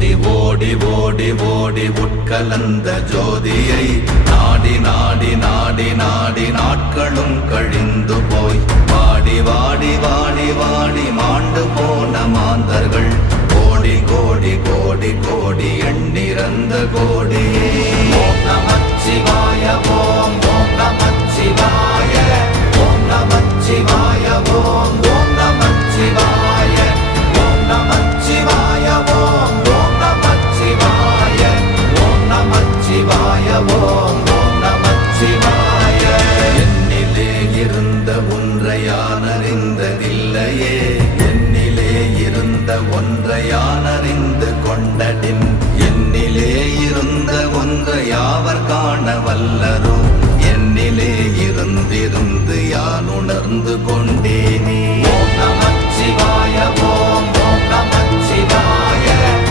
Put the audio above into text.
ஓடி ஓடி ஓடி ஓடி உட்கலந்த ஜோதியை நாடி நாடி நாடி நாடி நாட்களும் கழிந்து போய் வாடி வாடி வாடி வாடி மாண்டு போன மாந்தர்கள் கோடி கோடி கோடி கோடி எண்ணிறந்த கோடியே. ஓம் நமச்சிவாய ஓம் ஓம் நமச்சிவாய ஓம் நமச்சிவாய ஓம் ஓம் நமச்சிவாய ஓம் நமச்சிவாய ஓம் ஓம் நமச்சிவாய ஓம் நமச்சிவாய ஓம் ஓம் நமச்சிவாய. என்னிலே இருந்த ஒன்றை யான் அறிந்ததில்லையே, என்னிலே இருந்த ஒன்றை யான் அறிந்து கொண்டடின், என்னிலே இருந்த ஒன்றை யாவர் காண வல்ல